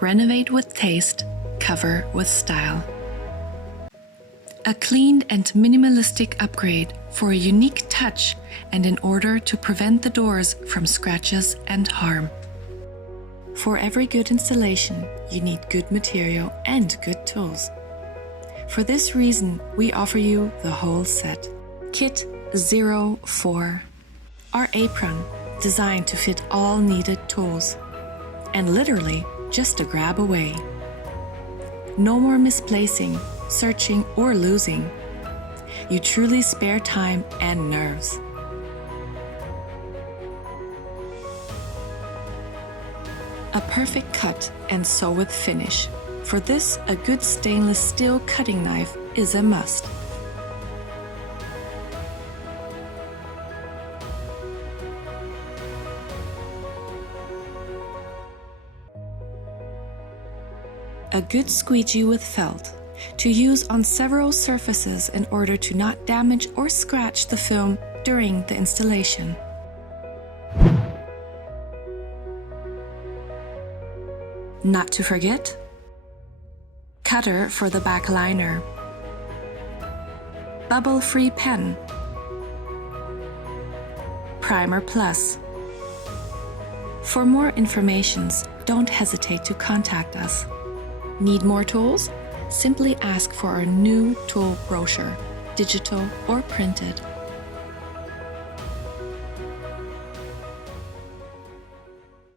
Renovate with taste, cover with style. A clean and minimalistic upgrade for a unique touch and in order to prevent the doors from scratches and harm. For every good installation, you need good material and good tools. For this reason, we offer you the whole set. Kit 04. Our apron, designed to fit all needed tools. And literally, just a grab away. No more misplacing, searching or losing. You truly spare time and nerves. A perfect cut and sew with finish. For this, a good stainless steel cutting knife is a must. A good squeegee with felt, to use on several surfaces in order to not damage or scratch the film during the installation. Not to forget, cutter for the back liner, bubble-free pen, primer plus. For more information, don't hesitate to contact us. Need more tools? Simply ask for our new tool brochure, digital or printed.